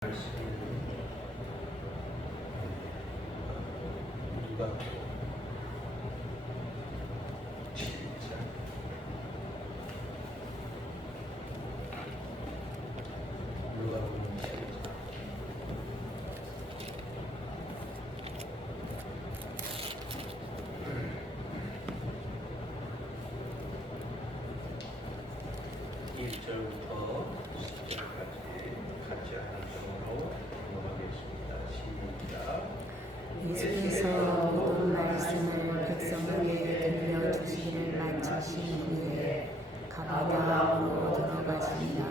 누가 진짜 누가 진짜 1절부터 10절까지 같이 하나쯤으로 읽어보겠습니다. 시작. 예수께서 모든 말씀을 백성에게 들려주시기를 마치신 후에 가버나움으로 들어가시니라.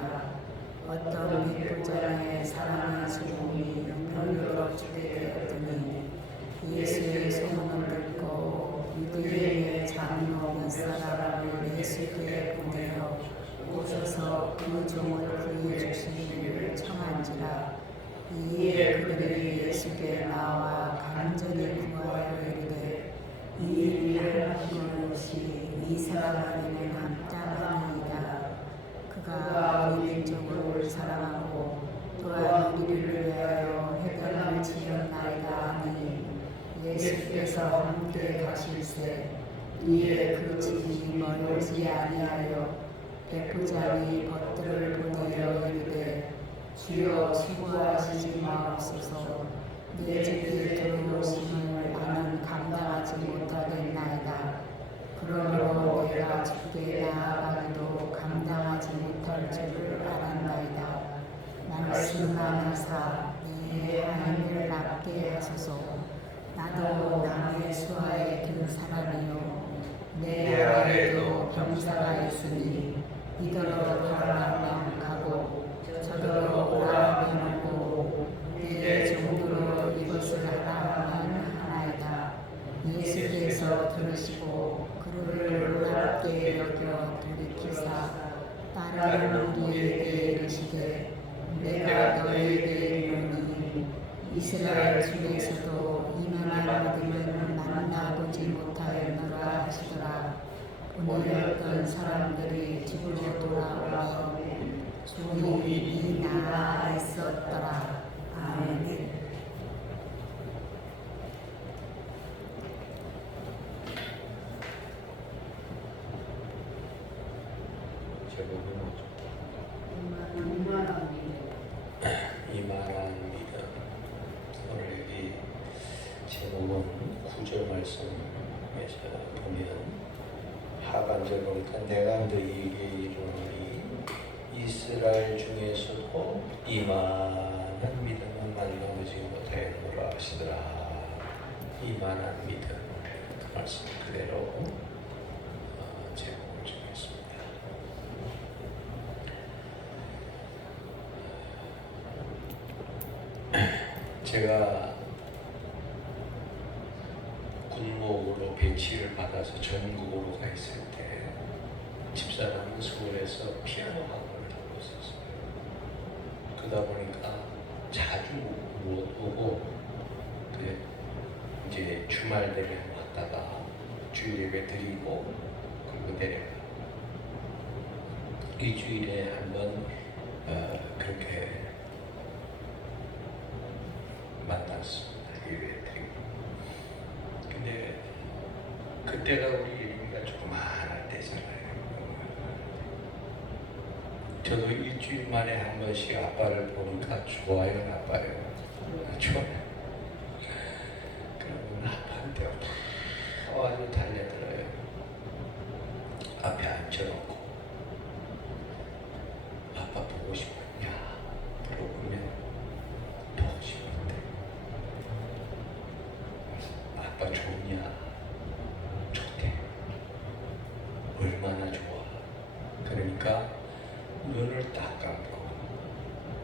어떤 백부장의 사람의 수종이 병으로 죽게 되었더니 예수의 소문을 듣고 유대인의 장로 몇 사람을 예수께 보내어 오셔서 그 종을 구해 주시기를 청한지라. 이에 그들이 예수께 나와 간절히 구하여 이르되 이 일을 하는 것이 이 사람에게는 합당하니이다. 그가 우리 민족을 사랑하고 또한 우리를 위하여 회당을 지었나이다 하니 예수께서 함께 가실새 이에 그 집이 멀지 아니하여 백부장이 벗들을 보내어 이르되 주여 수고하시지 마옵소서. 내 집에 들어오심을 나는 감당하지 못하겠나이다. 그러므로 내가 주께 나아가기도 감당하지 못할 줄을 알았나이다. 말씀하면서 내 하인을 낫게 하소서. 나도 남의 수하에 든 사람이요 내 아래에도 병사가 있으니 이더러 가라면 가고 저더러 오라 하면 오고 내 정도로 이것을 하라 하면 하나이다. 예수께서 들으시고 그를 놀랍게 여겨 돌이키사 다른 무리에게 이르시되 내가 너희에게 이르노니 이스라엘 중에서도 이만한 믿음을 만나보지 못하였노라 하시더라. 오늘 어떤 사람들이 집으로 돌아와서 주님이 나아 있었더라. 아멘. 제목은 뭐죠? 이만한 믿음. 오늘 여기 제목은 9절 말씀에서 보면 하반절 보니까 내가 너희에게 이르노니 이스라엘 중에서도 이만한 믿음은 만나보지 못하였노라 하시더라. 이만한 믿음. 그 말씀 그대로 제목을 정했습니다. 제가 군목으로 배치를 받아서 전국으로 가 있을 때 집사람은 서울에서 피아노 학원을 하고 있었어요. 그러다 보니까 자주 못 오고 이제 주말 되면 왔다가 주일 예배 드리고 그리고 내려가. 일주일에 한번 그렇게 만났습니다. 예배 드리고. 근데 그때가 우리 예림이가 조그마할 때잖아요. 저도 일주일 만에 한 번씩 아빠를 보니까 좋아요, 나빠요? 좋아요. 그러면 아빠한테 와서 달려들어요. 앞에 앉혀놓고 아빠 보고 싶었냐? 물어보면 보고 싶은데 아빠 좋냐? 좋대. 얼마나 좋아. 그러니까 눈을 딱 감고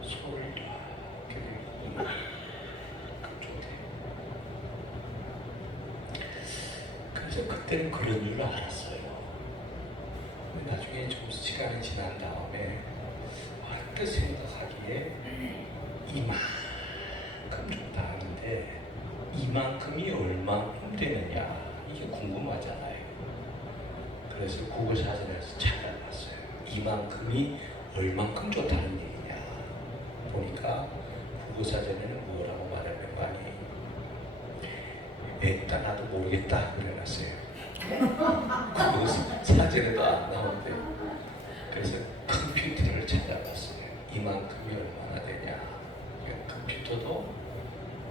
손을 이렇게 들고 좋대. 그래서 그때는 그런 줄 알았어요. 나중에 좀 시간이 지난 다음에 한뜻 생각하기에 이만큼 좋다는데 이만큼이 얼만큼 되느냐 이게 궁금하잖아요. 그래서 구글 사전에서 찾아봤어요. 이만큼이 얼만큼 좋다는 얘기냐 보니까 그거 사전에는 뭐라고 말하는 거 아니? 일단 나도 모르겠다 그래놨어요. 그거 사전에도 안 나오는데. 그래서 컴퓨터를 찾아봤어요. 이만큼이 얼마나 되냐? 컴퓨터도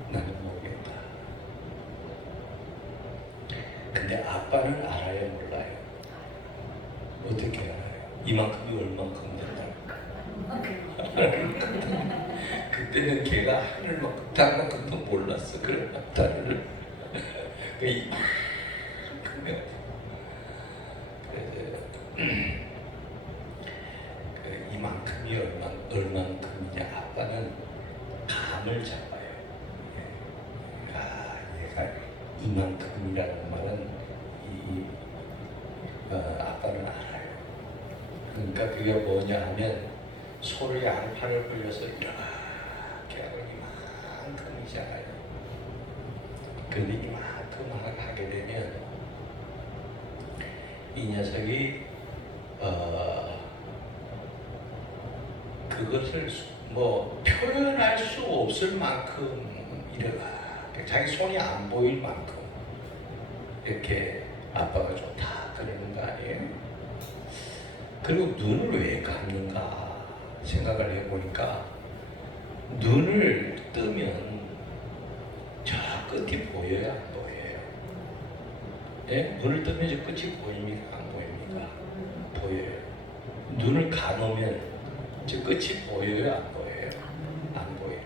나는 모르겠다. 근데 아빠는 알아요, 몰라요? 어떻게 알아요? 이만큼이 얼만큼 된다. 그때는 걔가 하늘만큼 땅만큼도 몰랐어. 그런 단어를. 이만큼이야. 그래서 이만큼이 얼만큼이냐? 아빠는 감을 잡아요. 아, 얘가 이만큼이라는 말은 아빠는 알아요. 그러니까 그게 뭐냐 하면 소를 양팔을 벌려서 이렇게 하고 이만큼이잖아요. 근데 이만큼 하게 되면 이 녀석이 그것을 뭐 표현할 수 없을 만큼 이렇게 자기 손이 안 보일 만큼 이렇게 아빠가 좋다 그러는 거 아니에요? 그리고 눈을 왜 감는가 생각을 해보니까 눈을 뜨면 저 끝이 보여요, 안 보여요? 예? 눈을 뜨면 저 끝이 보입니까, 안 보입니까? 보여요. 눈을 감으면 저 끝이 보여요, 안 보여요? 안 보여요.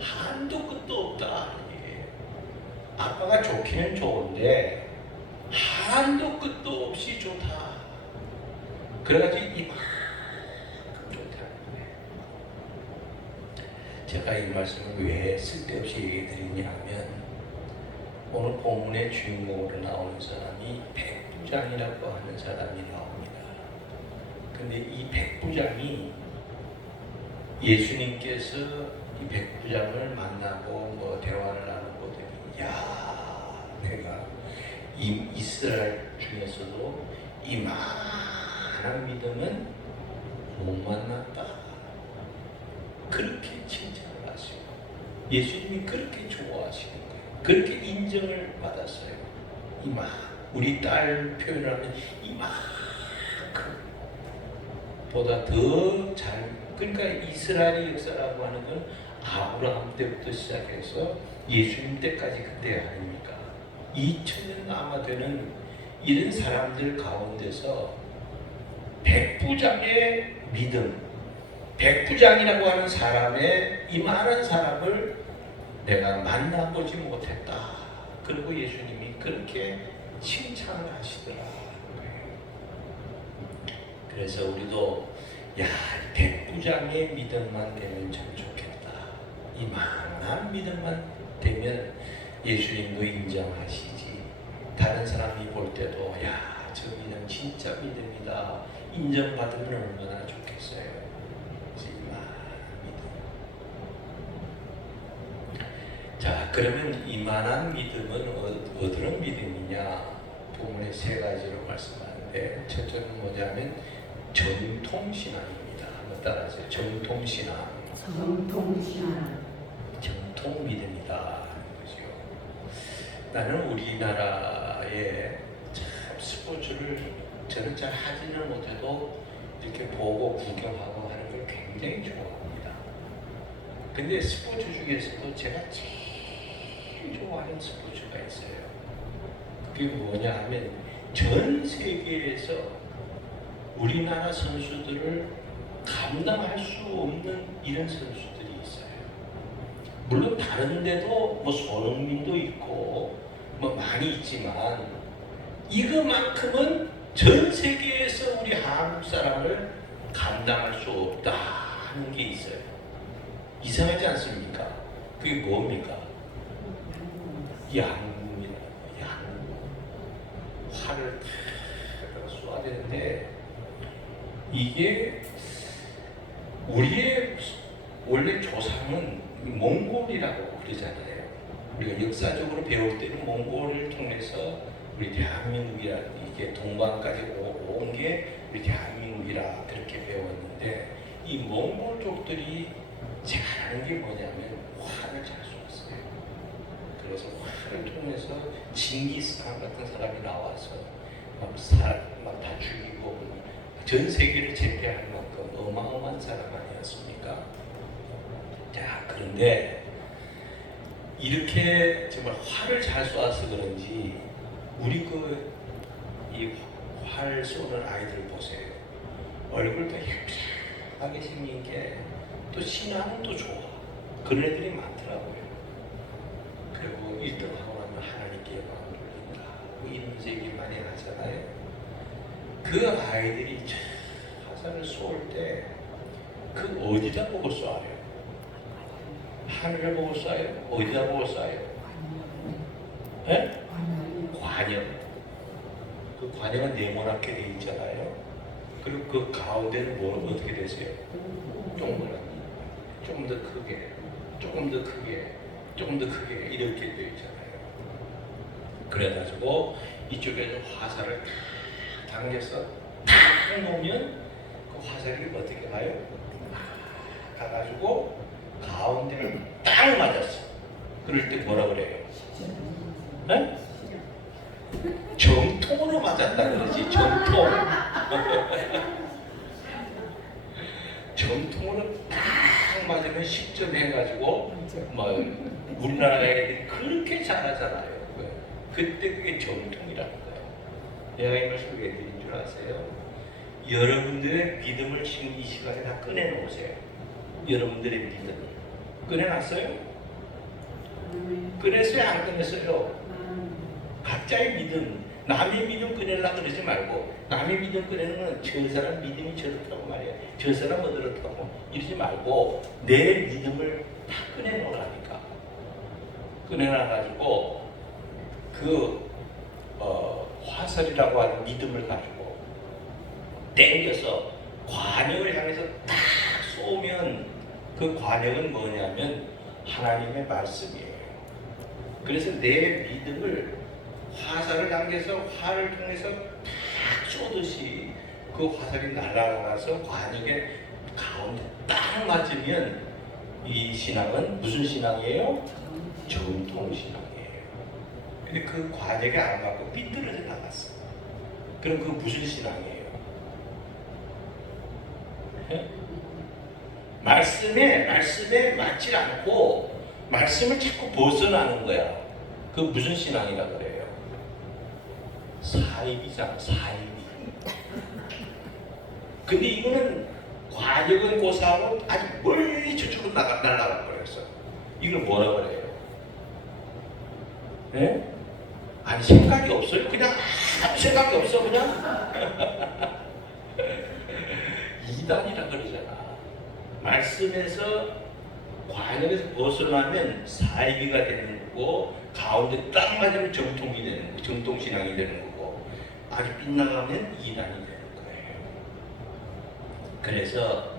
한도 끝도 없다. 이게. 아빠가 좋기는 좋은데 한도 끝도 없이 좋다. 그래가지고 이만큼 좋다는 거예요. 제가 이 말씀을 왜 쓸데없이 얘기 드리냐 하면 오늘 본문의 주인공으로 나오는 사람이 백부장이라고 하는 사람이 나옵니다. 근데 이 백부장이 예수님께서 이 백부장을 만나고 뭐 대화를 나눠보더니 야, 내가 이 이스라엘 중에서도 이만한 믿음은 못 만났다. 그렇게 칭찬을 하시고 예수님이 그렇게 좋아하시는 거예요. 그렇게 인정을 받았어요. 우리 딸 표현하면 이만큼 보다 더 잘. 그러니까 이스라엘의 역사라고 하는 건 아브라함 때부터 시작해서 예수님 때까지 그때 아닙니까? 2000년 아마 되는 이런 사람들 가운데서 백부장의 믿음, 백부장이라고 하는 사람의 이 많은 사람을 내가 만나보지 못했다. 그리고 예수님이 그렇게 칭찬을 하시더라. 그래서 우리도 야, 백부장의 믿음만 되면 참 좋겠다. 이만한 믿음만 되면 예수님도 인정하시지. 다른 사람이 볼 때도 야, 저 믿음 진짜 믿음이다. 인정받으면 얼마나 좋겠어요. 그래서 이만한 믿음. 자, 그러면 이만한 믿음은 어떤 믿음이냐? 본문에 세 가지로 말씀하는데 첫째는 뭐냐면 정통신앙입니다. 한번 따라하세요. 정통신앙. 정통신앙. 정통 믿음이다 하는 거죠. 나는 우리나라의 참 스포츠를 저는 잘 하지는 못해도 이렇게 보고 구경하고 하는 걸 굉장히 좋아합니다. 근데 스포츠 중에서도 제가 제일 좋아하는 스포츠가 있어요. 그게 뭐냐 하면 전 세계에서 우리나라 선수들을 감당할 수 없는 이런 선수들이 있어요. 물론 다른 데도 뭐 손흥민도 있고 뭐 많이 있지만 이거만큼은 전 세계에서 우리 한국 사람을 감당할 수 없다 하는 게 있어요. 이상하지 않습니까? 그게 뭡니까? 양궁이라는 거예요. 양궁. 활을 탁 쏘아야 되는데 이게 우리의 원래 조상은 몽골이라고 그러잖아요. 우리가 역사적으로 배울 때는 몽골을 통해서 우리 대한민국이라 이게 동방까지 온 게 우리 대한민국이라 그렇게 배웠는데 이 몽골족들이 잘하는 게 뭐냐면 화를 잘 쏘았어요. 그래서 화를 통해서 징기스칸 같은 사람이 나와서 막 다 죽이고 전 세계를 제패할 만큼 어마어마한 사람 아니었습니까? 자, 그런데 이렇게 정말 화를 잘 쏘아서 그런지 우리 이 활 쏘는 아이들 보세요. 얼굴도 얄쌍하게 생긴 게 또 신앙은 또 좋아. 그런 애들이 많더라고요. 그리고 1등하고 나면 하나님께 영광을 돌린다. 뭐 이런 얘기 많이 하잖아요. 그 아이들이 화살을 쏠 때 그 어디다 보고 쏴요? 하늘을 보고 쏴요? 어디다 보고 쏴요? 예? 관역. 그 관역은 네모나게 돼 있잖아요. 그리고 그 가운데는 뭐 어떻게 되세요? 동그랗게. 조금 더 크게, 조금 더 크게, 조금 더 크게 이렇게 되어 있잖아요. 그래가지고 이쪽에서 화살을 탁 당겨서 탁 놓으면 그 화살이 어떻게 가요? 가가지고 가운데를 딱 맞았어. 그럴 때 뭐라 그래요? 네? 정통으로 맞았다 그러지. 정통. 정통으로 딱 맞으면 10점 해가지고 뭐 우리나라 애들이 그렇게 잘하잖아요. 그때 그게 정통이라는 거예요. 내가 이 말씀을 왜 드린 줄 아세요? 여러분들의 믿음을 지금 이 시간에 다 꺼내놓으세요. 여러분들의 믿음을 꺼내놨어요? 꺼냈어요? 안 꺼냈어요? 각자의 믿음, 남의 믿음 꺼내려고 그러지 말고 남의 믿음 꺼내는 건 저 사람 믿음이 저렇다고 말이야. 저 사람 어떻다고 이러지 말고 내 믿음을 다 꺼내놓으라니까. 꺼내놔가지고 화살이라고 하는 믿음을 가지고 땡겨서 관역을 향해서 딱 쏘면 그 관역은 뭐냐면 하나님의 말씀이에요. 그래서 내 믿음을 화살을 당겨서 활을 통해서 탁 쏘듯이 그 화살이 날아가서 관역의 가운데 딱 맞으면 이 신앙은 무슨 신앙이에요? 정통 신앙이에요. 근데 그 관역에 안 맞고 삐뚤어져 나갔어. 그럼 그 무슨 신앙이에요? 네? 말씀에 맞지 않고 말씀을 자꾸 벗어나는 거야. 그 무슨 신앙이라 그래요? 사입이잖아, 사입. 근데 이거는 관역은 고사하고 아주 멀리 저쪽으로 날아가 버렸어. 이걸 뭐라 그래요? 네? 아니 생각이 없어요? 그냥 아무 생각이 없어 그냥? 이단이라 그러잖아. 말씀에서 관역에서 벗어나면 사이비가 되는 거고 가운데 딱 맞으면 정통이 되는 거고 정통신앙이 되는 거고 아주 빗나가면 이단이 되는 거예요. 그래서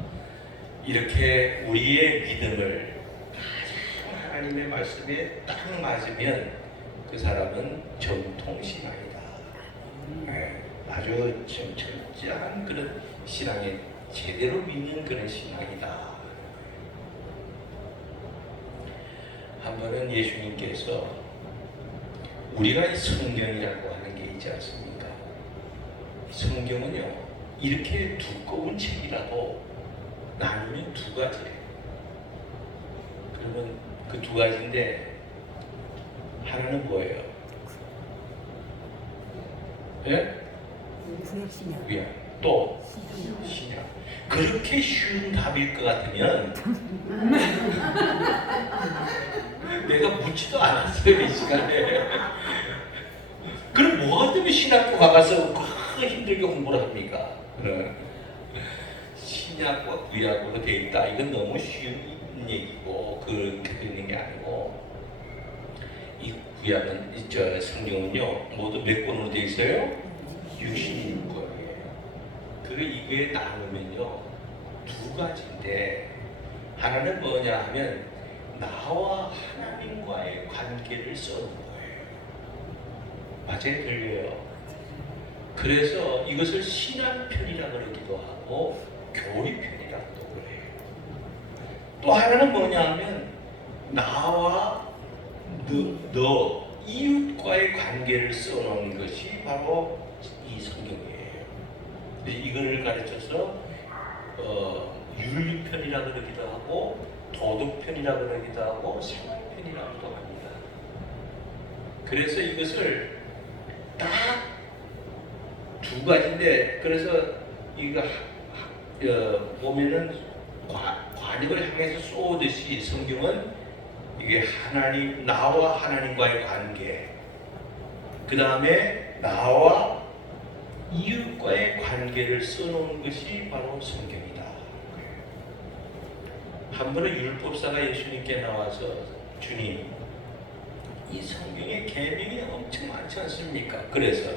이렇게 우리의 믿음을 가장 하나님의 말씀에 딱 맞으면 그 사람은 정통신앙이다. 네, 아주 철저한 그런 신앙에 제대로 믿는 그런 신앙이다. 한 번은 예수님께서 우리가 이 성경이라고 하는 게 있지 않습니까? 성경은요 이렇게 두꺼운 책이라도 나누면 두 가지예요. 그러면 그 두 가지인데 하나는 뭐예요? 예? 구약. 또 신약. 그렇게 쉬운 답일 것 같으면 내가 묻지도 않았어요 이 시간에. 그럼 뭐가 때문에 신학교 가서 그 힘들게 공부를 합니까? 신약과 구약으로 돼 있다. 이건 너무 쉬운 얘기고 그렇게 되는 게 아니고 이 구약은 저 성경은요 모두 몇 권으로 돼 있어요? 66권이에요. 그 이거에 나누면요 두 가지인데 하나는 뭐냐 하면 나와 하나님과의 관계를 써놓은 거예요. 맞아요? 들려요? 그래서 이것을 신앙편이라 그러기도 하고 교리편이라고도 그래요. 또 하나는 뭐냐 하면 나와 너 이웃과의 관계를 써놓은 것이 바로 이 성경이에요. 이거를 가르쳐서 윤리편이라 그러기도 하고 도덕편이라 그러기도 하고 생활편이라고도 합니다. 그래서 이것을 딱 두 가지인데, 그래서 이거 보면은 관역을 향해서 쏘듯이 성경은 이게 하나님, 나와 하나님과의 관계, 그 다음에 나와 이웃과의 관계를 써놓은 것이 바로 성경이다. 한 번은 율법사가 예수님께 나와서 주님, 이 성경에 계명이 엄청 많지 않습니까? 그래서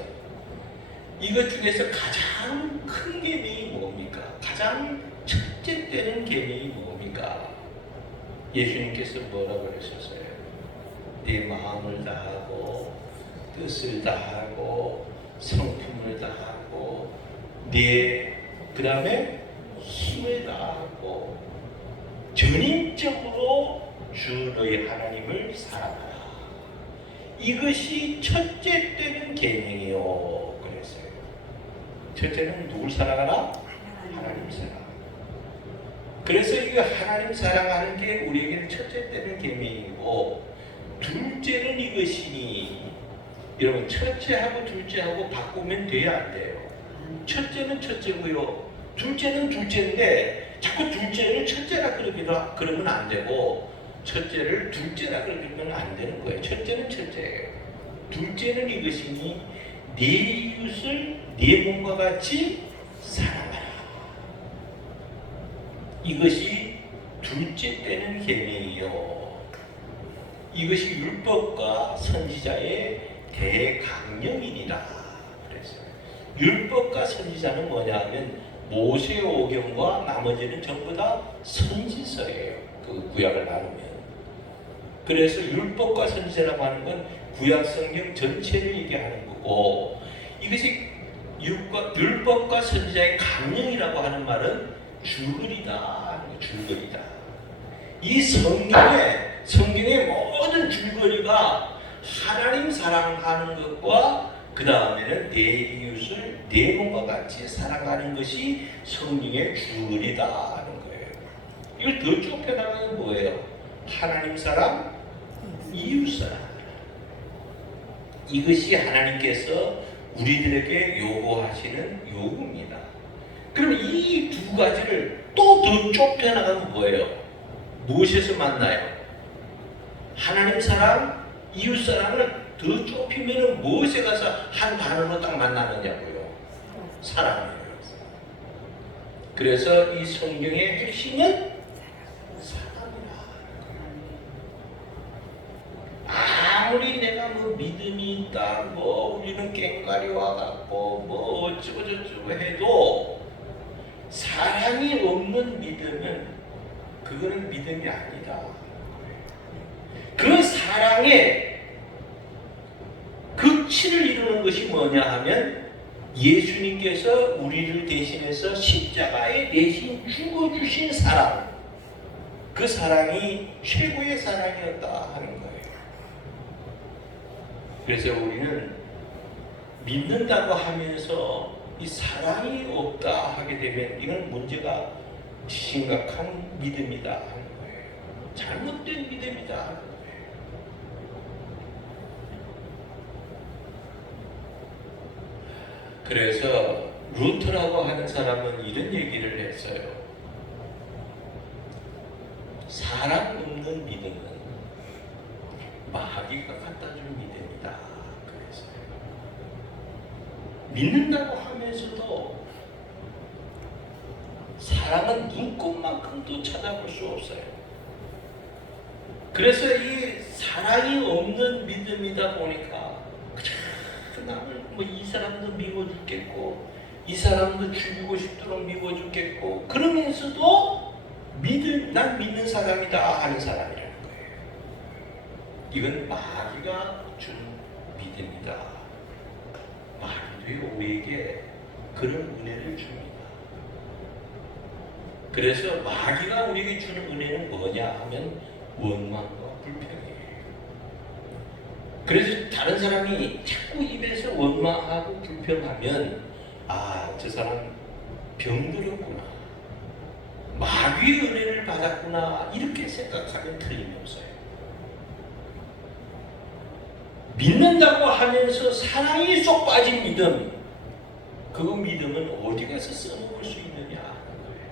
이것 중에서 가장 큰 계명이 뭡니까? 가장 첫째 되는 계명이 뭡니까? 예수님께서 뭐라고 그러셨어요? 네 마음을 다하고 뜻을 다하고 성품을 다하고 그 다음에 힘을 다하고 전인적으로 주 너희 하나님을 사랑하라. 이것이 첫째 되는 계명이요. 그랬어요. 첫째는 누굴 사랑하라? 하나님 사랑. 그래서 이거 하나님 사랑하는 게 우리에게는 첫째 되는 계명이고, 둘째는 이것이니, 여러분 첫째하고 둘째하고 바꾸면 돼야 안 돼요. 첫째는 첫째고요, 둘째는 둘째인데 자꾸 둘째를 첫째라 그러면 안 되고, 첫째를 둘째라 그러면 안 되는 거예요. 첫째는 첫째예요. 둘째는 이것이니 네 이웃을 네 몸과 같이 사랑하라. 이것이 둘째 때는 계명이요. 이것이 율법과 선지자의 대강령이니라. 그랬어요. 율법과 선지자는 뭐냐 하면 모세오경과 나머지는 전부 다 선지서예요. 그 구약을 나누면. 그래서 율법과 선지자라고 하는 건 구약 성경 전체를 얘기하는 거고, 이것이 율법과 선지자의 강령이라고 하는 말은 줄거리다. 줄거리다. 이 성경의 모든 줄거리가 하나님 사랑하는 것과 그 다음에는 내 이웃을 내 몸과 같이 사랑하는 것이 성경의 줄거리다 하는 거예요. 이걸 더 좁혀나가면 뭐예요? 하나님 사랑, 이웃 사랑. 이것이 하나님께서 우리들에게 요구하시는 요구입니다. 그럼 이 두 가지를 또 더 좁혀나가면 뭐예요? 무엇에서 만나요? 하나님 사랑, 이웃 사랑을 더 좁히면 무엇에 가서 한 단어로 딱 만나느냐고요? 사랑이에요. 그래서 이 성경의 핵심은 사랑이라. 아무리 내가 뭐 믿음이 있다, 뭐 우리는 깽가리와 같고 뭐 어쩌고 저쩌고 해도 사랑이 없는 믿음은 그거는 믿음이 아니다. 그 사랑의 극치를 이루는 것이 뭐냐 하면 예수님께서 우리를 대신해서 십자가에 대신 죽어주신 사랑, 그 사랑이 최고의 사랑이었다 하는 거예요. 그래서 우리는 믿는다고 하면서 이 사랑이 없다 하게 되면 이건 문제가 심각한 믿음이다 하는 거예요. 잘못된 믿음이다 하는 거예요. 그래서 루터라고 하는 사람은 이런 얘기를 했어요. 사랑 없는 믿음은 마귀가 갖다 준 믿음이다. 그랬어요. 믿는다고 하면서도 사랑은 눈꽃만큼도 찾아볼 수 없어요. 그래서 이 사랑이 없는 믿음이다 보니까 남을 뭐 이 사람도 미워 죽겠고 이 사람도 죽이고 싶도록 미워 죽겠고 그러면서도 난 믿는 사람이다 하는 사람이라는 거예요. 이건 마귀가 준 믿음이다. 마귀도 우리에게 그런 은혜를 줍니다. 그래서 마귀가 우리에게 주는 은혜는 뭐냐 하면 원망과 불평이에요. 그래서 다른 사람이 자꾸 입에서 원망하고 불평하면 저 사람 병들었구나, 마귀의 은혜를 받았구나, 이렇게 생각하면 틀림없어요. 믿는다고 하면서 사랑이 쏙 빠진 믿음, 그 믿음은 어디 가서 써먹을 수 있느냐 하는 거예요.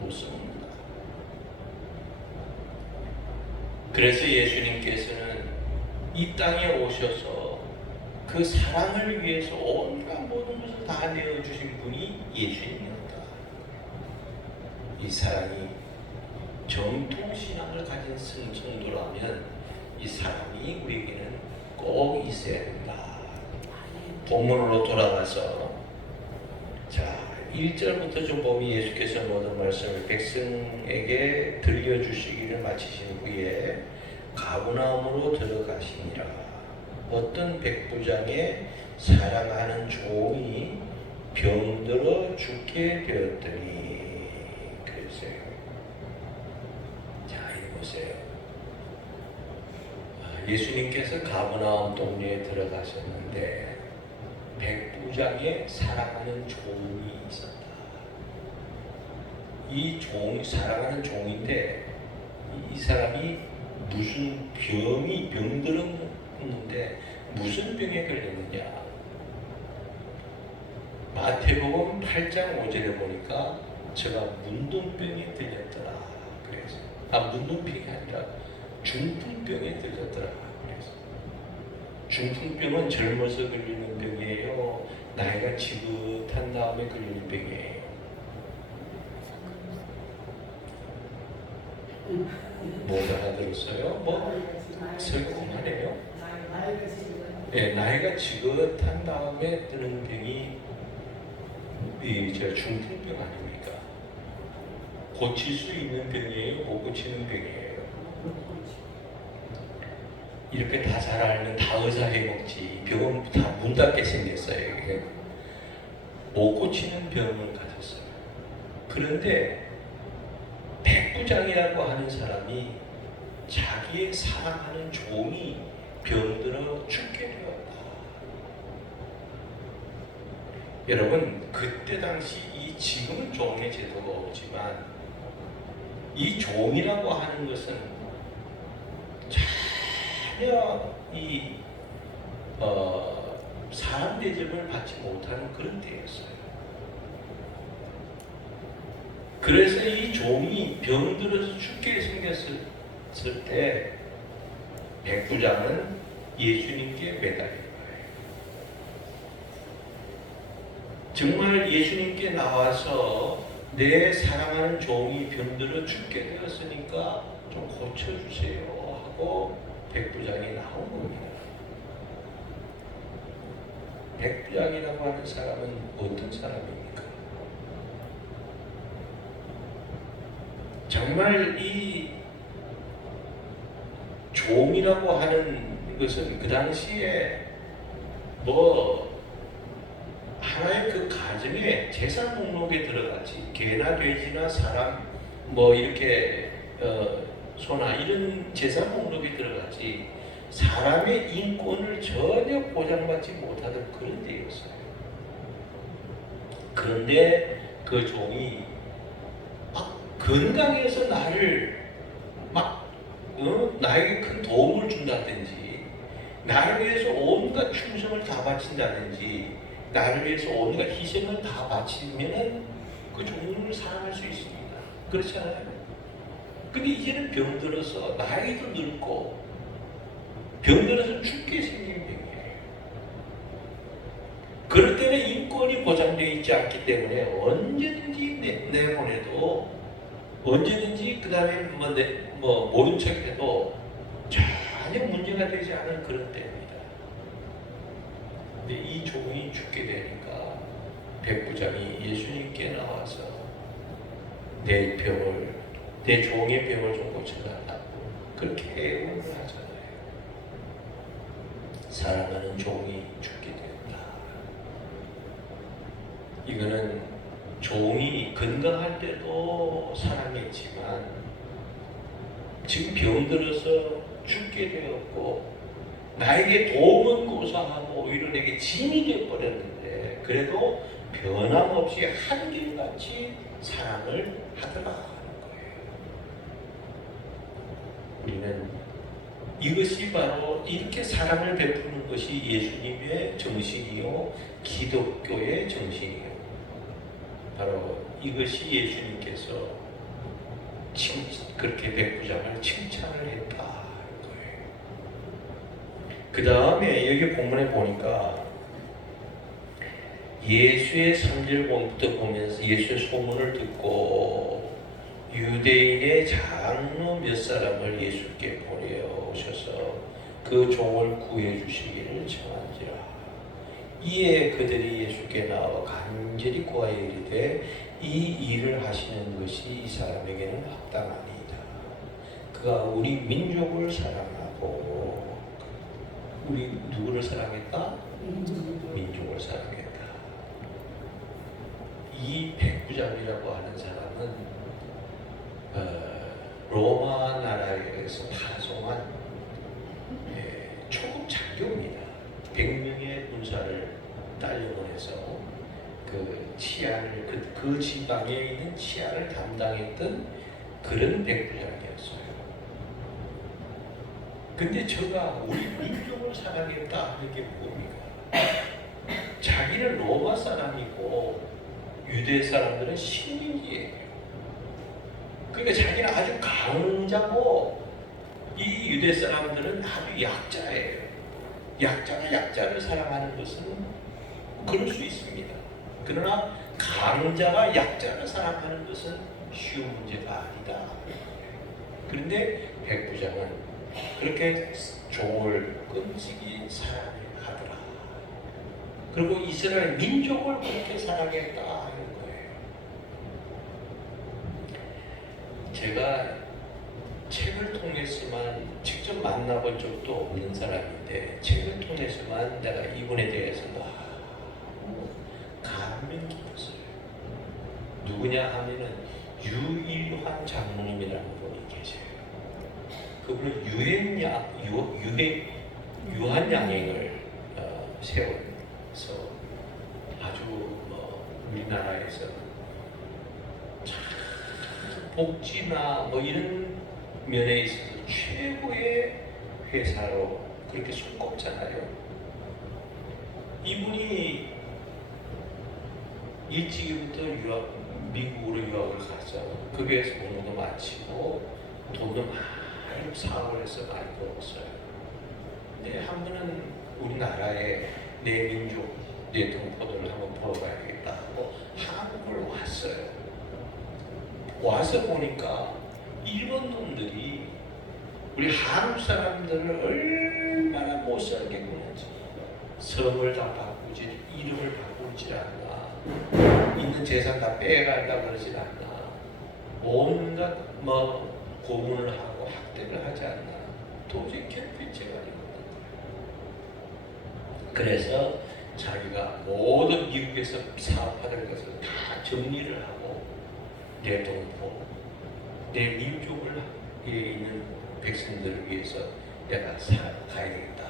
못 써먹는다. 그래서 예수님께서는 이 땅에 오셔서 그 사랑을 위해서 온갖 모든 것을 다 내어주신 분이 예수님이었다. 이 사랑이 정통신앙을 가진 성도라면 이 사랑이 우리에게는 꼭 있어야 된다. 본문으로 돌아가서 1절부터 좀 보면 예수께서 모든 말씀을 백성에게 들려주시기를 마치신 후에 가버나움으로 들어가시니라. 어떤 백부장의 사랑하는 종이 병들어 죽게 되었더니, 그랬어요. 이 보세요. 예수님께서 가버나움 동네에 들어가셨는데 백부장의 사랑하는 종이 있었다. 이 사랑하는 종인데 이 사람이 무슨 병들었는데 무슨 병에 걸렸느냐? 마태복음 8장 5절에 보니까 제가 문둥병에 들렸더라. 그래서 문둥병이 아니라 중풍병에 들렸더라. 그래서 중풍병은 젊어서 걸리는 병이에요, 나이가 지긋한 다음에 걸리는 병이에요? 못 알아들었어요? 설명하네요. 나이가 지긋한 다음에 드는 병이 중풍병 아닙니까? 고칠 수 있는 병이에요, 못 고치는 병이에요? 이렇게 다 잘 알면 다 의사 해먹지. 병은 다 문 닫게 생겼어요. 이게. 못 고치는 병을 가졌어요. 그런데 백부장이라고 하는 사람이 자기의 사랑하는 종이 병들어 죽게 되었다. 여러분, 그때 당시 지금은 종의 제도가 없지만 이 종이라고 하는 것은 전혀 사람 대접을 받지 못하는 그런 때였어요. 그래서 이 종이 병들어서 죽게 생겼을 때 백부장은 예수님께 매달린 거예요. 정말 예수님께 나와서 내 사랑하는 종이 병들어 죽게 되었으니까 좀 고쳐주세요 하고 백부장이 나온 겁니다. 백부장이라고 하는 사람은 어떤 사람입니까? 정말 이 종이라고 하는 것은 그 당시에 하나의 그 가정의 재산 목록에 들어갔지, 개나 돼지나 사람 이렇게 소나 이런 재산 목록에 들어갔지 사람의 인권을 전혀 보장받지 못하던 그런 때였어요. 그런데 그 종이 건강해서 나를 나에게 큰 도움을 준다든지, 나를 위해서 온갖 충성을 다 바친다든지, 나를 위해서 온갖 희생을 다 바치면은 그 종을 사랑할 수 있습니다. 그렇지 않아요? 근데 이제는 병들어서 나이도 늙고 병들어서 죽게 생긴 병이에요. 그럴 때는 인권이 보장되어 있지 않기 때문에 언제든지 내보내도, 언제든지 그 다음에 모른 척해도 전혀 문제가 되지 않은 그런 때입니다. 근데 이 종이 죽게 되니까 백부장이 예수님께 나와서 내 종의 병을 좀 고쳐달라고 그렇게 애원을 하잖아요. 사랑하는 종이 죽게 되었다. 이거는 종이 건강할 때도 사랑했지만 지금 병들어서 죽게 되었고 나에게 도움은 고사하고 오히려 내게 짐이 되어버렸는데 그래도 변함없이 한결같이 사랑을 하더라 하는 거예요. 우리는 이것이 바로 이렇게 사랑을 베푸는 것이 예수님의 정신이요 기독교의 정신이에요. 바로 이것이 예수님께서 그렇게 백부장을 칭찬을 했다 하는 거예요. 그 다음에 여기 본문에 보니까 예수의 3절부터 보면서 예수의 소문을 듣고 유대인의 장로 몇 사람을 예수께 보내오셔서 그 종을 구해 주시기를 청한지라. 이에 그들이 예수께 나와 간절히 구하여 이르되 이 일을 하시는 것이 이 사람에게는 합당하니이다. 그가 우리 민족을 사랑하고 우리 누구를 사랑했다? 민족을 사랑했다. 이 백부장이라고 하는 사람은 로마 나라에서 파송한 초급 장교입니다. 100명의 군사를 딸려보내서 그 치안을 그 지방에 있는 치안을 담당했던 그런 백부장이었어요. 근데 저가 우리 민족을 사랑했다 하는 게 뭡니까? 자기는 로마 사람이고 유대 사람들은 식민지예요. 그러니까 자기는 아주 강자고 이 유대 사람들은 아주 약자예요. 약자가 약자를 사랑하는 것은 그럴 수 있습니다. 그러나 강자가 약자를 사랑하는 것은 쉬운 문제가 아니다. 그런데 백부장은 그렇게 종을 끔찍이 사랑하더라. 그리고 이스라엘 민족을 그렇게 사랑했다 하는 거예요. 제가 책을 통해서만 직접 만나본 적도 없는 사람인데 책을 통해서만 내가 이분에 대해서 감명 깊었어요. 누구냐 하면은 유일환 장로님이라는 분이 계세요. 그분은 유한양행을 세워서 아주 우리나라에서 참 복지나 이런 면에 있어서 최고의 회사로 그렇게 손꼽잖아요. 이분이 일찍부터 미국으로 유학을 가서 거기에서 공부도 마치고 돈도 많이 사업을 해서 많이 벌었어요. 근데 한 번은 우리나라에 내 민족, 내 동포들을 한번 보러 가야겠다 하고 한국을 왔어요. 와서 보니까 일본 놈들이 우리 한국 사람들을 얼마나 못 살게 구는지 성을 다 바꾸지 이름을 바꾸지 않나 있는 재산 다 빼간다 그러지 않나 온갖 고문을 하고 학대를 하지 않나 도저히 견디지가 않거든요. 그래서 자기가 모든 미국에서 사업하는 것을 다 정리를 하고 내 동포, 내 민족을 있는 백성들을 위해서 내가 가야 되겠다.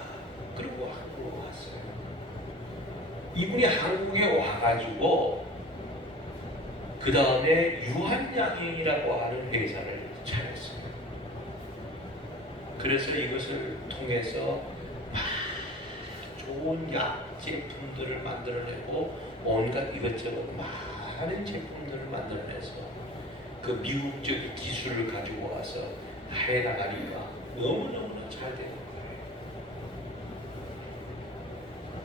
그리고 한국으로 왔어요. 이분이 한국에 와가지고 그 다음에 유한양행이라고 하는 회사를 차렸어요. 그래서 이것을 통해서 좋은 약 제품들을 만들어내고 온갖 이것저것 많은 제품들을 만들어내서 그 미국적 기술을 가지고 와서 해나가니까 너무너무나 잘 되는 거예요.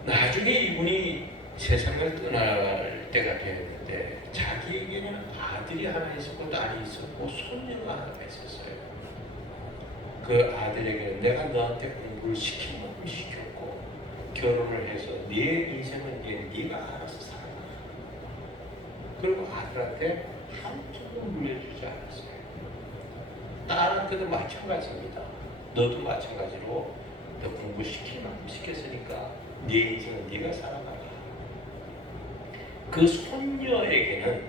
나중에 이분이 세상을 떠나갈 때가 되었는데 자기에게는 아들이 하나 있었고 딸이 있었고 손녀가 하나 있었어요. 그 아들에게는 내가 너한테 공부를 시킨 만큼 시켰고 결혼을 해서 네 인생은 네가 알아서 살아. 그리고 아들한테 한쪽도 물려주지 않았어요. 딸한테도 마찬가지입니다. 너도 마찬가지로 너 공부시킬 만큼 시켰으니까 네 인생은 네가 살아가라. 그 손녀에게는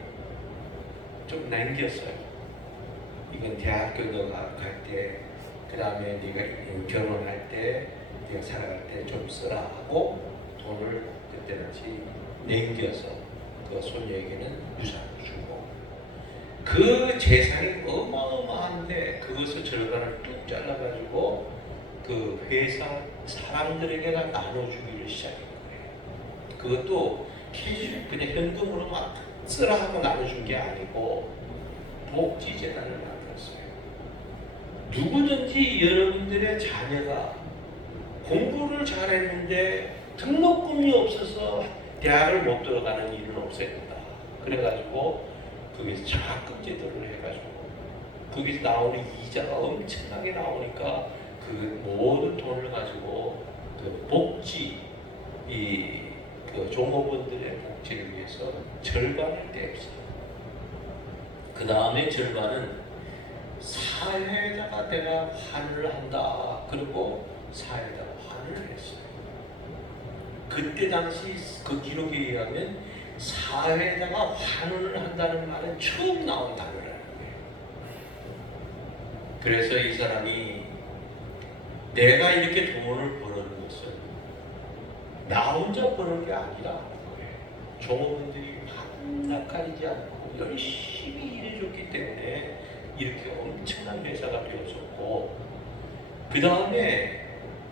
좀 남겼어요. 이건 대학교 너가 갈 때, 그 다음에 네가 결혼할 때, 네가 살아갈 때 좀 쓰라 하고 돈을 그때 당시 남겨서 그 소녀에게는 유산을 주고, 그 재산이 어마어마한데 그것을 절반을 뚝 잘라가지고 그 회사 사람들에게나 나눠주기를 시작한 거예요. 그것도 캐시 그냥 현금으로 막 쓰라 하고 나눠준 게 아니고 복지재단을 만들었어요. 누구든지 여러분들의 자녀가 공부를 잘했는데 등록금이 없어서 대학을 못 들어가는 일은 없어야 된다. 그래가지고 거기서 장학금 제도를 해가지고 거기서 나오는 이자가 엄청나게 나오니까 그 모든 돈을 가지고 그 복지 그 종업원들의 복지를 위해서 절반을 떼었어요. 그 다음에 절반은 사회에다가 내가 환을 한다. 그리고 사회에다가 환을 했어요. 그때 당시 그 기록에 의하면 사회에다가 환원을 한다는 말은 처음 나온 단어라는 거예요. 그래서 이 사람이 내가 이렇게 돈을 버는 것은 나 혼자 버는 게 아니라 종업원들이 밤낮 가리지 않고 열심히 일해줬기 때문에 이렇게 엄청난 회사가 되어졌고, 그 다음에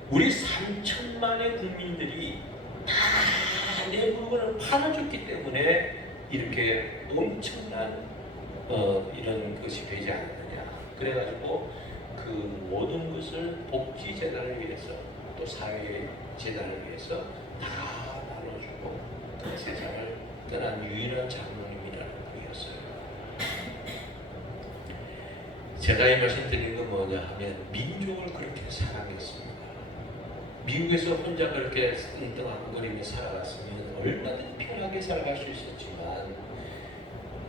우리 3천만의 국민들이 다 내 물건을 팔아줬기 때문에 이렇게 엄청난 이런 것이 되지 않느냐. 그래가지고 그 모든 것을 복지재단을 위해서 또 사회재단을 위해서 다 나눠주고 그 세상을 떠난 유일한 장로님이라는 분이었어요. 제가 이 말씀 드린 건 뭐냐 하면 민족을 그렇게 사랑했습니다. 미국에서 혼자 그렇게 엉뚱한거리며 살아갔으면 얼마든지 편하게 살아갈 수 있었지만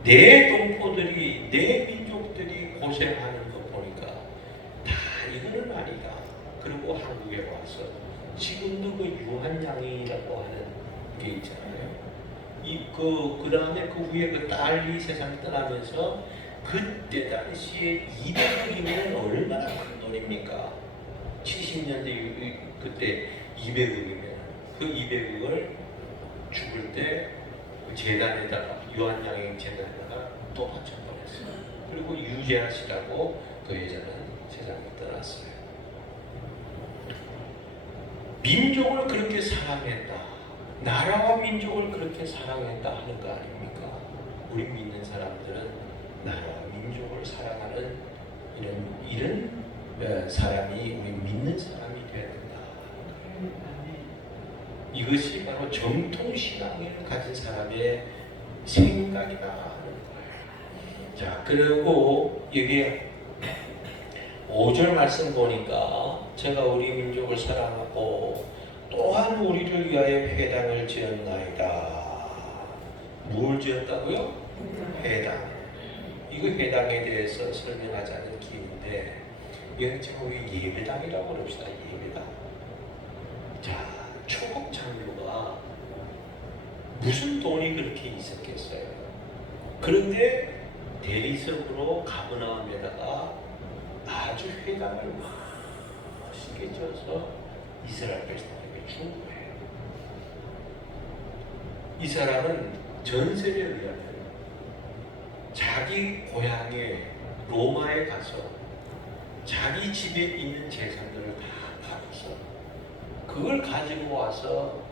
내 동포들이 내 민족들이 고생하는 거 보니까 다 이거는 아니다. 그리고 한국에 와서 지금도 그 유한양이라고 하는 게 있잖아요. 그 다음에 그 후에 그 딸이 세상 떠나면서 그때 당시에 200억이면 얼마나 큰 돈입니까? 70년대 그때 200억이면 그 200억을 죽을 때 그 재단에다가 유한양행 재단에다가 또 바쳐버렸어요. 그리고 유재하시라고 그 여자는 세상을 떠났어요. 민족을 그렇게 사랑했다. 나라와 민족을 그렇게 사랑했다 하는 거 아닙니까? 우리 믿는 사람들은 나라와 민족을 사랑하는 이런 사람이 우리 믿는 사람이 되어야 된다. 이것이 바로 정통신앙을 가진 사람의 생각이다 하는 거예요. 자, 그리고 여기 5절 말씀 보니까 제가 우리 민족을 사랑하고 또한 우리를 위하여 회당을 지었나이다. 뭘 지었다고요? 회당. 이거 회당에 대해서 설명하자는 기인데 여기 지금 예배당이라고 그럽시다. 예배당. 자, 초국 장로가 무슨 돈이 그렇게 있었겠어요? 그런데 대리석으로 가버나움에다가 아주 회당을 멋있게 지어서 이스라엘 백성에게 준 거예요. 이 사람은 전설에 의하면 자기 고향에 로마에 가서 자기 집에 있는 재산들을 다 팔아서 그걸 가지고 와서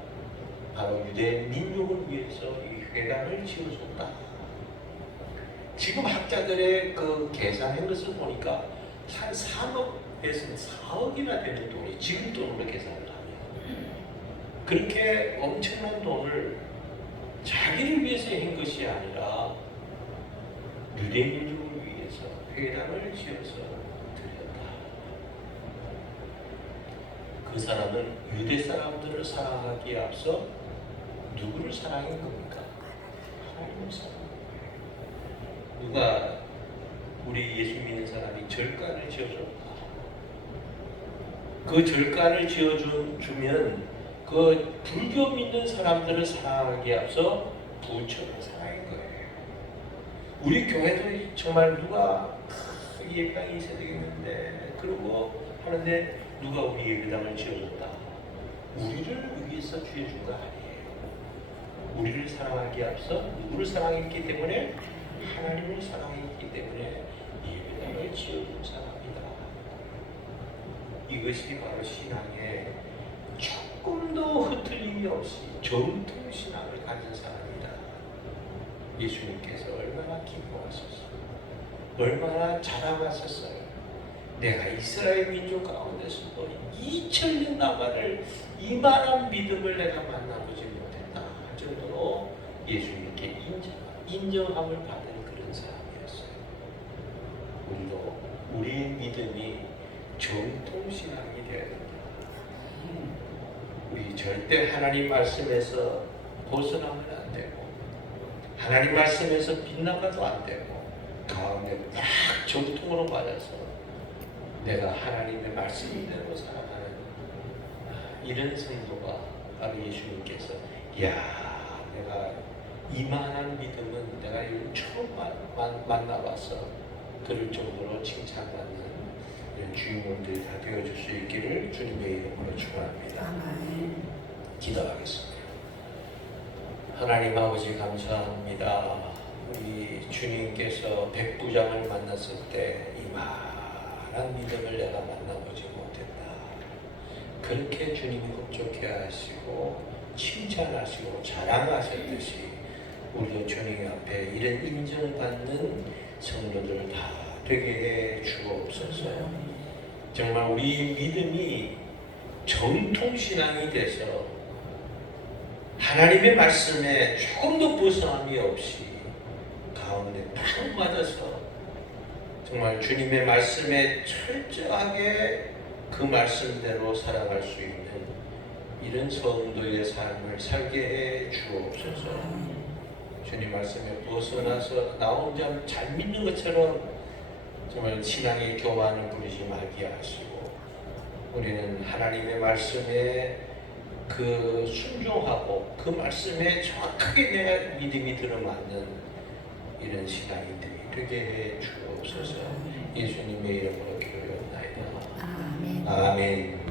바로 유대 민족을 위해서 이 회당을 지어줬다. 지금 학자들의 그 계산한 것을 보니까 한 3억에서 4억이나 되는 돈이 지금 돈으로 계산을 하면 그렇게 엄청난 돈을 자기를 위해서 한 것이 아니라 유대 민족을 위해서 회당을 지어서 드렸다. 그 사람은 유대 사람들을 사랑하기에 앞서 누구를 사랑한 겁니까? 하나님을 사랑한 거예요. 누가 우리 예수 믿는 사람이 절간을 지어줬다. 그 절간을 지어주면 그 불교 믿는 사람들을 사랑하기에 앞서 부처를 사랑한 거예요. 우리 교회도 정말 누가 예배당이 있어야 되겠는데 그러고 하는데 누가 우리 예배당을 지어줬다. 우리를 위해서 주해준 거 아니에요. 우리를 사랑하기에 앞서 누구를 사랑했기 때문에 하나님을 사랑했기 때문에 예배당을 지어준 사람이다. 이것이 바로 신앙의 조금도 흐트림이 없이 전통신앙을 가진 사람이다. 예수님께서 얼마나 기뻐하셨어요. 얼마나 자랑하셨어요. 내가 이스라엘 민족 가운데서도 2000년 남아를 이만한 믿음을 내가 만나보지 못했다 할 정도로 예수님께 인정함을 받은 그런 사람이었어요. 우리도 우리의 믿음이 전통신앙이 되어야 된다. 우리 절대 하나님 말씀에서 벗어나면 안 되고 하나님 말씀에서 빗나가도 안 되고 가운데 딱 정통으로 맞아서 내가 하나님의 말씀대로 살아가는 이런 성도가 바로 예수님께서 야 내가 이만한 믿음은 내가 처음 만나봐서 그럴 정도로 칭찬받는 이런 주인공들이 다 되어줄 수 있기를 주님의 이름으로 축원합니다. 아멘. 기도하겠습니다. 하나님 아버지 감사합니다. 우리 주님께서 백부장을 만났을 때 이만한 믿음을 내가 만나보지 못했다. 그렇게 주님이 흡족해 하시고 칭찬하시고 자랑하셨듯이 우리도 주님 앞에 이런 인정받는 성도들 다 되게 해 주옵소서. 정말 우리 믿음이 전통신앙이 돼서 하나님의 말씀에 조금도 벗어남이 없이 가운데 딱 맞아서 정말 주님의 말씀에 철저하게 그 말씀대로 살아갈 수 있는 이런 성도의 삶을 살게 해 주옵소서. 주님 말씀에 벗어나서 나 혼자 잘 믿는 것처럼 정말 신앙의 교만을 부리지 말게 하시고 우리는 하나님의 말씀에 그 순종하고 그 말씀에 정확하게 내가 믿음이 들어맞는 이런 신앙인들이 되게 해 주옵소서. 예수님의 이름으로 기도하옵나이다. 아멘. 아멘.